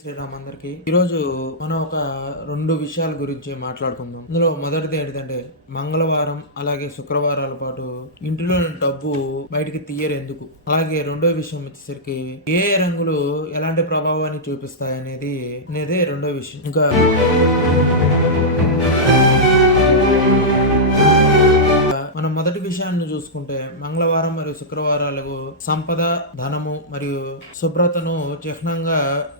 శ్రీరామ్ అందరికి ఈరోజు మనం ఒక రెండు విషయాల గురించి మాట్లాడుకుందాం. ఇందులో మొదటిది ఏంటంటే మంగళవారం అలాగే శుక్రవారాల పాటు ఇంటిలో డబ్బు బయటికి తీయరు ఎందుకు, అలాగే రెండో విషయం వచ్చేసరికి ఏ రంగులు ఎలాంటి ప్రభావాన్ని చూపిస్తాయి అనేది రెండో విషయం. ఇంకా మనం మొదటి విషయాన్ని చూసుకుంటే మంగళవారం మరియు శుక్రవారాలకు సంపద, ధనము మరియు శుభ్రతను చిహ్నంగా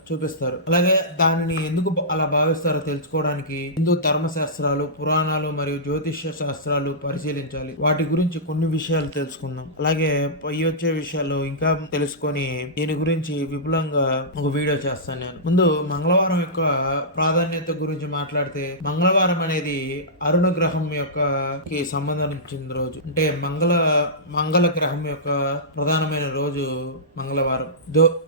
చూపిస్తారు. అలాగే దానిని ఎందుకు అలా భావిస్తారో తెలుసుకోవడానికి హిందూ ధర్మశాస్త్రాలు, పురాణాలు మరియు జ్యోతిష్య శాస్త్రాలు పరిశీలించాలి. వాటి గురించి కొన్ని విషయాలు తెలుసుకుందాం. అలాగే పై వచ్చే విషయాలు ఇంకా తెలుసుకొని దీని గురించి విపులంగా ఒక వీడియో చేస్తాను నేను. ముందు మంగళవారం యొక్క ప్రాధాన్యత గురించి మాట్లాడితే, మంగళవారం అనేది అరుణ గ్రహం యొక్క సంబంధించిన రోజు. అంటే మంగళ గ్రహం యొక్క ప్రధానమైన రోజు మంగళవారం.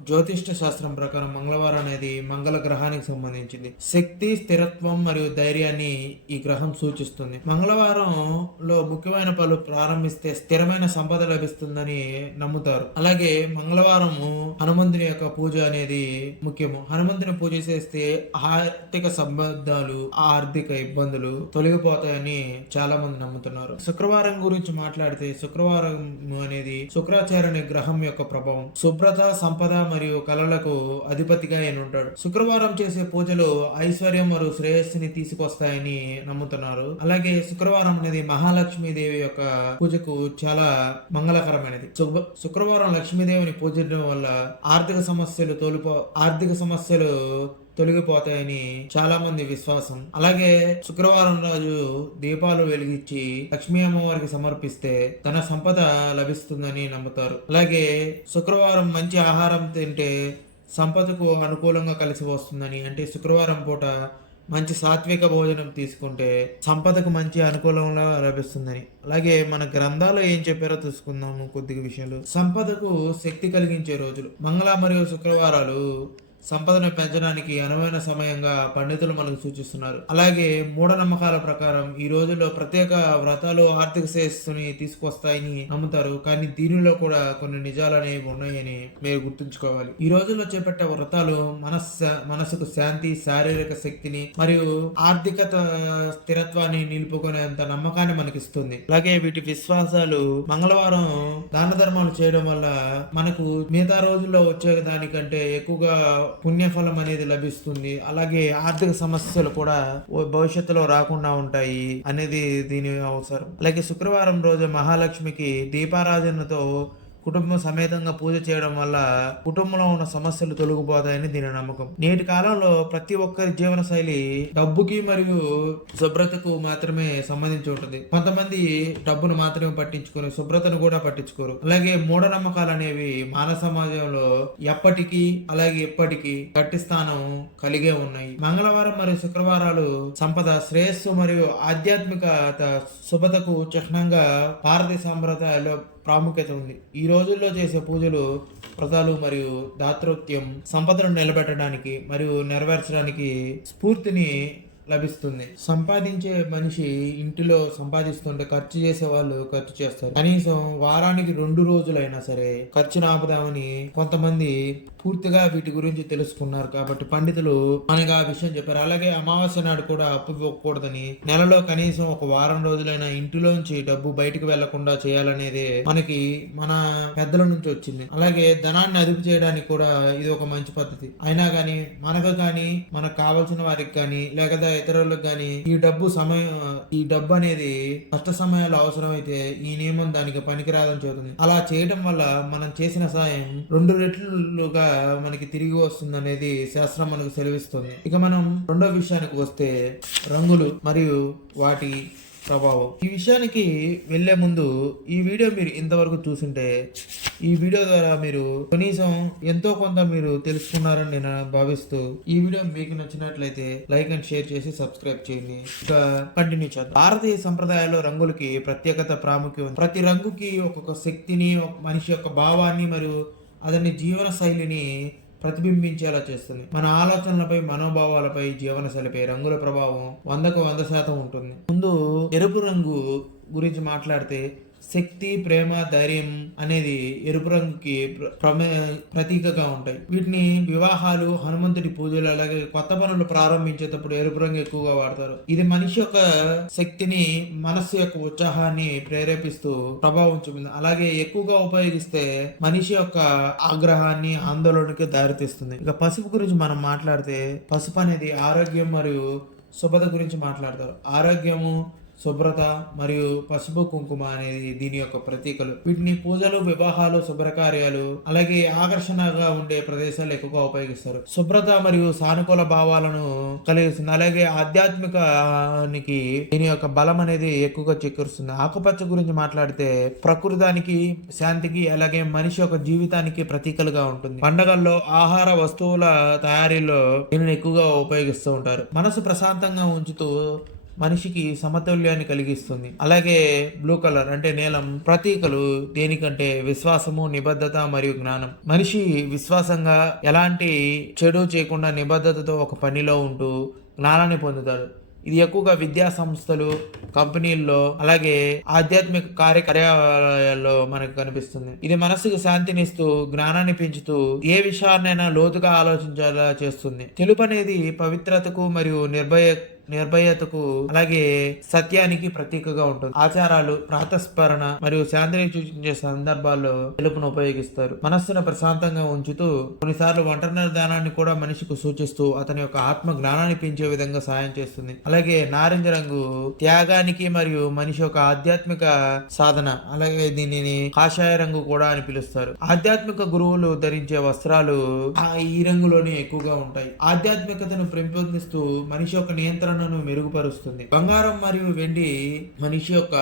జ్యోతిష్య శాస్త్రం ప్రకారం మంగళవారం అనేది మంగళ గ్రహానికి సంబంధించింది. శక్తి, స్థిరత్వం మరియు ధైర్యాన్ని ఈ గ్రహం సూచిస్తుంది. మంగళవారంలో ముఖ్యమైన పనులు ప్రారంభిస్తే స్థిరమైన సంపద లభిస్తుందని నమ్ముతారు. అలాగే మంగళవారం హనుమంతుని యొక్క పూజ అనేది ముఖ్యము. హనుమంతుని పూజ చేస్తే ఆర్థిక సంబంధాలు, ఆర్థిక ఇబ్బందులు తొలగిపోతాయని చాలా మంది నమ్ముతున్నారు. శుక్రవారం గురించి మాట్లాడితే, శుక్రవారం అనేది శుక్రాచార్య అనే గ్రహం యొక్క ప్రభావం. శుభ్రత, సంపద మరియు కళలకు అధిపతిగా ఆయన ఉంటాడు. శుక్రవారం చేసే పూజలు ఐశ్వర్యం మరియు శ్రేయస్సుని తీసుకొస్తాయని నమ్ముతున్నారు. అలాగే శుక్రవారం అనేది మహాలక్ష్మీదేవి యొక్క పూజకు చాలా మంగళకరమైనది. శుక్రవారం లక్ష్మీదేవిని పూజించడం వల్ల ఆర్థిక సమస్యలు తొలగిపోతాయని చాలా మంది విశ్వాసం. అలాగే శుక్రవారం రోజు దీపాలు వెలిగించి లక్ష్మీ అమ్మవారికి సమర్పిస్తే ధన సంపద లభిస్తుందని నమ్ముతారు. అలాగే శుక్రవారం మంచి ఆహారం తింటే సంపదకు అనుకూలంగా కలిసి వస్తుందని, అంటే శుక్రవారం పూట మంచి సాత్విక భోజనం తీసుకుంటే సంపదకు మంచి అనుకూలంగా లభిస్తుందని. అలాగే మన గ్రంథాలు ఏం చెప్పారో తెలుసుకుందాము కొద్దిగా విషయాలు. సంపదకు శక్తి కలిగించే రోజులు మంగళ మరియు శుక్రవారాలు సంపదను పెంచడానికి అనువైన సమయంగా పండితులు మనకు సూచిస్తున్నారు. అలాగే మూఢనమ్మకాల ప్రకారం ఈ రోజుల్లో ప్రత్యేక వ్రతాలు ఆర్థిక శ్రేయస్సుని తీసుకొస్తాయని నమ్ముతారు. కానీ దీనిలో కూడా కొన్ని నిజాలు అనేవి ఉన్నాయని మీరు గుర్తుంచుకోవాలి. ఈ రోజుల్లో చేపట్టే వ్రతాలు మనసుకు శాంతి, శారీరక శక్తిని మరియు ఆర్థికత స్థిరత్వాన్ని నిలుపుకునేంత నమ్మకాన్ని మనకిస్తుంది. అలాగే వీటి విశ్వాసాలు మంగళవారం దాన ధర్మాలు చేయడం వల్ల మనకు మిగతా రోజుల్లో వచ్చే దానికంటే ఎక్కువగా పుణ్యఫలం అనేది లభిస్తుంది. అలాగే ఆర్థిక సమస్యలు కూడా భవిష్యత్తులో రాకుండా ఉంటాయి అనేది దీని అవసరం. అలాగే శుక్రవారం రోజు మహాలక్ష్మికి దీపారాధనతో కుటుంబం సమేతంగా పూజ చేయడం వల్ల కుటుంబంలో ఉన్న సమస్యలు తొలగిపోతాయని దీని నమ్మకం. నేటి కాలంలో ప్రతి ఒక్కరి జీవన శైలి డబ్బుకి మరియు శుభ్రతకు మాత్రమే సంబంధించి ఉంటుంది. కొంతమంది డబ్బును మాత్రమే పట్టించుకొని శుభ్రతను కూడా పట్టించుకోరు. అలాగే మూఢనమ్మకాలు అనేవి మానవ సమాజంలో ఎప్పటికీ అలాగే ఎప్పటికీ గట్టి స్థానం కలిగే ఉన్నాయి. మంగళవారం మరియు శుక్రవారాలు సంపద, శ్రేయస్సు మరియు ఆధ్యాత్మికత, శుభతకు చిహ్నంగా భారతీయ సంప్రదాయాల్లో ప్రాముఖ్యత ఉంది. ఈ రోజుల్లో చేసే పూజలు, వ్రతాలు మరియు దాతృత్వం సంపదను నిలబెట్టడానికి మరియు నెరవేర్చడానికి స్ఫూర్తిని లభిస్తుంది. సంపాదించే మనిషి ఇంటిలో సంపాదిస్తుంటే ఖర్చు చేసే వాళ్ళు ఖర్చు చేస్తారు. కనీసం వారానికి 2 రోజులైనా సరే ఖర్చును ఆపుదామని కొంతమంది పూర్తిగా వీటి గురించి తెలుసుకున్నారు. కాబట్టి పండితులు మనకు ఆ విషయం చెప్పారు. అలాగే అమావాస్య నాడు కూడా అప్పు ఇవ్వకూడదని, నెలలో కనీసం ఒక వారం రోజులైనా ఇంటిలోంచి డబ్బు బయటకు వెళ్లకుండా చేయాలనేది మనకి మన పెద్దల నుంచి వచ్చింది. అలాగే ధనాన్ని అదుపు చేయడానికి కూడా ఇది ఒక మంచి పద్ధతి. అయినా కానీ మనకు కానీ మనకు కావాల్సిన వారికి కానీ లేదా ఇతరులకు కానీ ఈ డబ్బు అనేది కష్ట సమయాలు అవసరమైతే ఈ నియమం దానికి పనికిరాదని చెబుతుంది. అలా చేయడం వల్ల మనం చేసిన సాయం 2 రెట్లుగా మనకి తిరిగి వస్తుంది అనేది శాస్త్రం మనకు సెలవిస్తుంది. ఇక మనం రెండో విషయానికి వస్తే, రంగులు మరియు వాటి ప్రభావం. ఈ విషయానికి వెళ్లే ముందు ఈ వీడియో మీరు ఇంతవరకు చూసుంటే ఈ వీడియో ద్వారా మీరు కనీసం ఎంతో కొంత మీరు తెలుసుకున్నారని నేను భావిస్తూ, ఈ వీడియో మీకు నచ్చినట్లయితే లైక్ అండ్ షేర్ చేసి సబ్స్క్రైబ్ చేయండి. ఇక కంటిన్యూ చేద్దాం. భారతీయ సంప్రదాయాల్లో రంగులకి ప్రత్యేకత, ప్రాముఖ్యం ఉంది. ప్రతి రంగుకి ఒక్కొక్క శక్తిని, మనిషి యొక్క భావాన్ని మరియు అతని జీవన శైలిని ప్రతిబింబించేలా చేస్తుంది. మన ఆలోచనలపై, మనోభావాలపై, జీవనశైలిపై రంగుల ప్రభావం 100% ఉంటుంది. ముందు ఎరుపు రంగు గురించి మాట్లాడితే, శక్తి, ప్రేమ, ధైర్యం అనేది ఎరుపు రంగుకి ప్రతీకగా ఉంటాయి. వీటిని వివాహాలు, హనుమంతుడి పూజలు, అలాగే కొత్త పనులు ప్రారంభించేటప్పుడు ఎరుపు రంగు ఎక్కువగా వాడతారు. ఇది మనిషి యొక్క శక్తిని, మనస్సు యొక్క ఉత్సాహాన్ని ప్రేరేపిస్తూ ప్రభావం చూపింది. అలాగే ఎక్కువగా ఉపయోగిస్తే మనిషి యొక్క ఆగ్రహాన్ని, ఆందోళనకి దారితీస్తుంది. ఇక పసుపు గురించి మనం మాట్లాడితే, పసుపు అనేది ఆరోగ్యం మరియు శుభ్రత గురించి మాట్లాడతారు. ఆరోగ్యము, శుభ్రత మరియు పసుపు కుంకుమ అనేది దీని యొక్క ప్రతీకలు. వీటిని పూజలు, వివాహాలు, శుభ్రకార్యాలు, అలాగే ఆకర్షణగా ఉండే ప్రదేశాలు ఎక్కువగా ఉపయోగిస్తారు. శుభ్రత మరియు సానుకూల భావాలను కలిగిస్తుంది. అలాగే ఆధ్యాత్మికానికి దీని యొక్క బలం అనేది ఎక్కువగా చేకూరుస్తుంది. ఆకుపచ్చ గురించి మాట్లాడితే ప్రకృతానికి, శాంతికి, అలాగే మనిషి యొక్క జీవితానికి ప్రతీకలుగా ఉంటుంది. పండగల్లో ఆహార వస్తువుల తయారీలో దీనిని ఎక్కువగా ఉపయోగిస్తూ ఉంటారు. మనసు ప్రశాంతంగా ఉంచుతూ మనిషికి సమతుల్యాన్ని కలిగిస్తుంది. అలాగే బ్లూ కలర్ అంటే నీలం ప్రతీకలు దేనికంటే విశ్వాసము, నిబద్ధత మరియు జ్ఞానం. మనిషి విశ్వాసంగా ఎలాంటి చెడు చేయకుండా నిబద్ధతతో ఒక పనిలో ఉంటూ జ్ఞానాన్ని పొందుతాడు. ఇది ఎక్కువగా విద్యా సంస్థలు, కంపెనీల్లో, అలాగే ఆధ్యాత్మిక కార్యాలయాల్లో మనకు కనిపిస్తుంది. ఇది మనసుకు శాంతినిస్తూ, జ్ఞానాన్ని పెంచుతూ ఏ విషయాన్నైనా లోతుగా ఆలోచించేలా చేస్తుంది. తెలుపు అనేది పవిత్రతకు మరియు నిర్భయతకు, అలాగే సత్యానికి ప్రతీకగా ఉంటుంది. ఆచారాలు, ప్రాతస్మరణ మరియు శాంతిని సూచించే సందర్భాల్లో తెలుపును ఉపయోగిస్తారు. మనస్సును ప్రశాంతంగా ఉంచుతూ, కొన్నిసార్లు ఒంటరి దానాన్ని కూడా మనిషికి సూచిస్తూ అతని యొక్క ఆత్మ జ్ఞానాన్ని పెంచే విధంగా సాయం చేస్తుంది. అలాగే నారింజ రంగు త్యాగానికి మరియు మనిషి యొక్క ఆధ్యాత్మిక సాధన, అలాగే దీనిని కాషాయ రంగు కూడా అని పిలుస్తారు. ఆధ్యాత్మిక గురువులు ధరించే వస్త్రాలు ఈ రంగులోనే ఎక్కువగా ఉంటాయి. ఆధ్యాత్మికతను పెంపొందిస్తూ మనిషి యొక్క నియంత్రణను మెరుగుపరుస్తుంది. బంగారం మరియు వెండి మనిషి యొక్క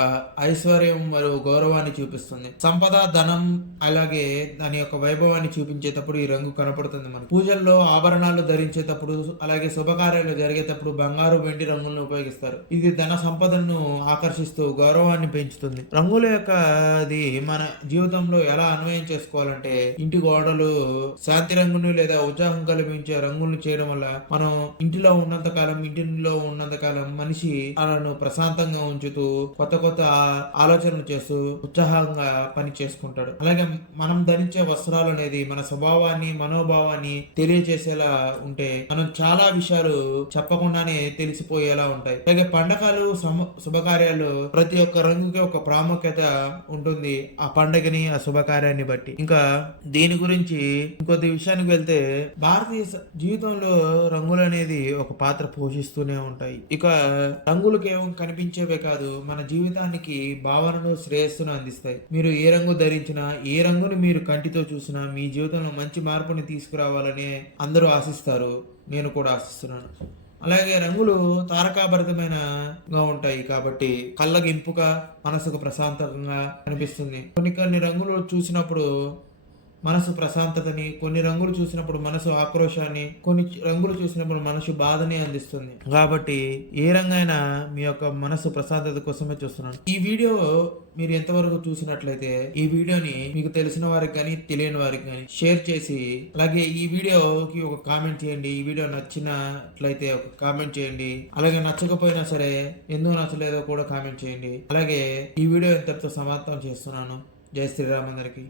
ఐశ్వర్యం మరియు గౌరవాన్ని చూపిస్తుంది. సంపద, ధనం, అలాగే దాని యొక్క వైభవాన్ని చూపించేటప్పుడు ఈ రంగు కనపడుతుంది. మనకు పూజల్లో ఆభరణాలు ధరించేటప్పుడు, అలాగే శుభకార్యాలు జరిగేటప్పుడు బంగారు, వెండి రంగులను ఉపయోగిస్తారు. ఇది ధన సంపదను ఆకర్షిస్తూ గౌరవాన్ని పెంచుతుంది. రంగుల యొక్క అది మన జీవితంలో ఎలా అన్వయం చేసుకోవాలంటే, ఇంటి గోడలు శాంతి రంగును లేదా ఉత్సాహం కల్పించే రంగులను చేయడం వల్ల మనం ఇంటిలో ఉన్నంతకాలం మనిషి తనను ప్రశాంతంగా ఉంచుతూ కొత్త కొత్త ఆలోచనలు చేస్తూ ఉత్సాహంగా పని చేసుకుంటాడు. అలాగే మనం ధరించే వస్త్రాలు అనేది మన స్వభావాన్ని, మనోభావాన్ని తెలియజేసేలా ఉంటే మనం చాలా విషయాలు చెప్పకుండానే తెలిసిపోయేలా ఉంటాయి. అలాగే పండగలు, శుభకార్యాలు ప్రతి ఒక్క రంగుకి ఒక ప్రాముఖ్యత ఉంటుంది, ఆ పండగని, ఆ శుభకార్యాన్ని బట్టి. ఇంకా దీని గురించి ఇంకొద్ది విషయానికి వెళ్తే, భారతీయ జీవితంలో రంగులు అనేది ఒక పాత్ర పోషిస్తూనే ఉంటాయి. ఇక రంగులు కేవలం కనిపించేవే కాదు, మన జీవితానికి భావనను, శ్రేయస్సును అందిస్తాయి. మీరు ఏ రంగు ధరించినా, ఏ రంగుని మీరు కంటితో చూసినా మీ జీవితంలో మంచి మార్పుని తీసుకురావాలని అందరూ ఆశిస్తారు. నేను కూడా ఆశిస్తున్నాను. అలాగే రంగులు తారకాభరితమైనగా ఉంటాయి కాబట్టి కళ్ళకి ఇంపుగా, మనసుకు ప్రశాంతంగా అనిపిస్తుంది. కొన్ని రంగులు చూసినప్పుడు మనసు ప్రశాంతతని, కొన్ని రంగులు చూసినప్పుడు మనసు ఆక్రోశాన్ని, కొన్ని రంగులు చూసినప్పుడు మనసు బాధని అందిస్తుంది. కాబట్టి ఏ రంగైనా మీ యొక్క మనసు ప్రశాంతత కోసమే చూస్తున్నాను. ఈ వీడియో మీరు ఎంతవరకు చూసినట్లయితే ఈ వీడియోని మీకు తెలిసిన వారికి కానీ, తెలియని వారికి కానీ షేర్ చేసి, అలాగే ఈ వీడియోకి ఒక కామెంట్ చేయండి. ఈ వీడియో నచ్చినట్లయితే ఒక కామెంట్ చేయండి. అలాగే నచ్చకపోయినా సరే ఎందుకు నచ్చలేదో కూడా కామెంట్ చేయండి. అలాగే ఈ వీడియో ఇంతటితో సమాప్తం చేస్తున్నాను. జై శ్రీరామ్ అందరికి.